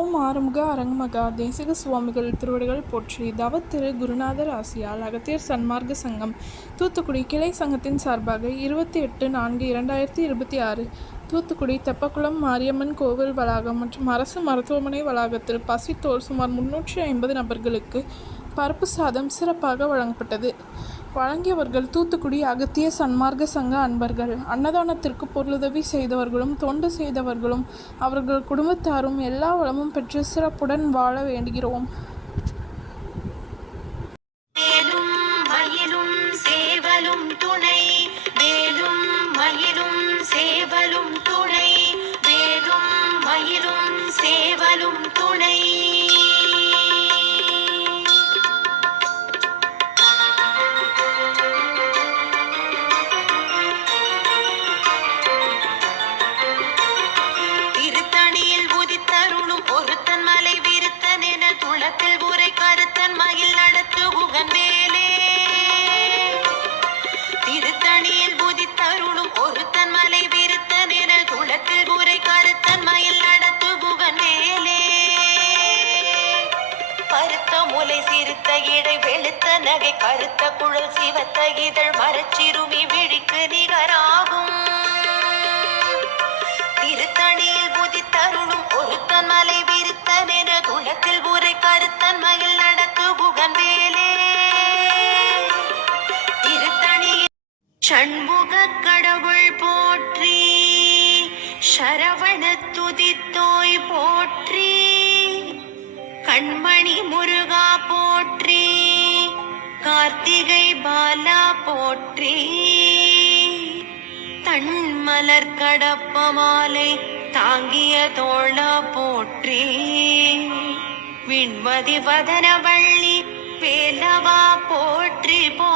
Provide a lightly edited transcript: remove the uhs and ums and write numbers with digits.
ஓம் ஆறுமுக அரங்கமகா தேசிக சுவாமிகள் திருவடிகள் போற்றி. தவ திரு குருநாதர் ஆசியால் அகத்தியர் சன்மார்க்க சங்கம் தூத்துக்குடி கிளை சங்கத்தின் சார்பாக 28/4/2026 தூத்துக்குடி தெப்பக்குளம் மாரியம்மன் கோவில் வளாகம் மற்றும் அரசு மருத்துவமனை வளாகத்தில் பசித்தோர் சுமார் 350 நபர்களுக்கு பருப்பு சாதம் சிறப்பாக வழங்கப்பட்டது. வழங்கியவர்கள் தூத்துக்குடி அகத்திய சன்மார்க்க சங்க அன்பர்கள். அன்னதானத்திற்கு பொருளுதவி செய்தவர்களும் தொண்டு செய்தவர்களும் அவர்கள் குடும்பத்தாரும் எல்லா வளமும் பெற்று சிறப்புடன் வாழ வேண்டுகிறோம். சிறுத்த இடை வெளுத்த நகை கருத்த குழல் சிவத்த இதழ் மரச்சிறுமி விழிக்கு நிகராகும். திருத்தணியில் புதித்தருளும் ஒருத்தன் மலை விருத்தன் என குளத்தில் உரை கருத்தன் மயில் நடத்து புகன் வேலே. திருத்தணியில் சண்முக கடவுள் போற்றி, சரவண துதித்தோய் போற்றி, கண்மணி முருகா போற்றி, கார்த்திகை பாலா போற்றி, தன்மலர் கடப்ப மாலை தாங்கிய தோளா போற்றி, விண்மதி வதனவள்ளி வேலவா போற்றி போ